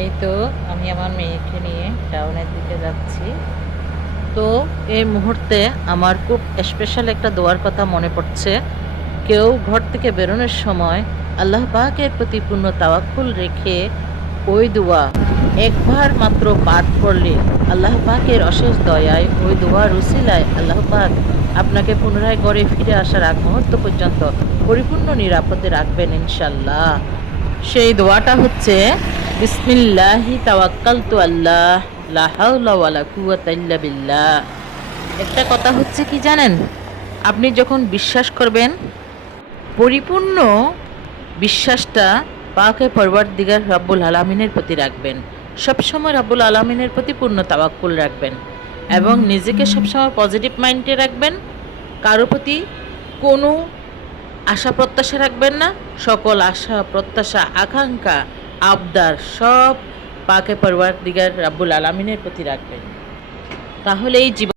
এই তো আমি আমার মেয়েকে নিয়ে টাউনের দিকে যাচ্ছি। তো এই মুহূর্তে আমার খুব স্পেশাল একটা দোয়ার কথা মনে পড়ছে। কেউ ঘর থেকে বেরোনোর সময় আল্লাহ পাকের প্রতি পূর্ণ তাওয়াক্কুল রেখে ওই দোয়া একবার মাত্র পাঠ করলে আল্লাহ পাকের অশেষ দয়ায় ওই দোয়ার উসিলায় আল্লাহ পাক আপনাকে পুনরায় গড়ে ফিরে আসার আগ মুহূর্ত পর্যন্ত পরিপূর্ণ নিরাপদে রাখবেন ইনশাল্লাহ সেই দোয়াটা হচ্ছে বিসমিল্লাহি তাওয়াক্কালতু আল্লাহ একটা কথা হচ্ছে কি জানেন? আপনি যখন বিশ্বাস করবেন, পরিপূর্ণ বিশ্বাসটা পাকে পরবার দিগার রাব্বুল আলমিনের প্রতি রাখবেন। সবসময় রাব্বুল আলমিনের প্রতি পূর্ণ তাওয়াক্কুল রাখবেন এবং নিজেকে সবসময় পজিটিভ মাইন্ডে রাখবেন। কারও প্রতি কোনো আশা প্রত্যাশা রাখবেন না। সকল আশা প্রত্যাশা আকাঙ্ক্ষা আবদার সব পাকে পরিবার দিগার রাব্বুল আলমিনের প্রতি রাখবেন। তাহলেই জীবন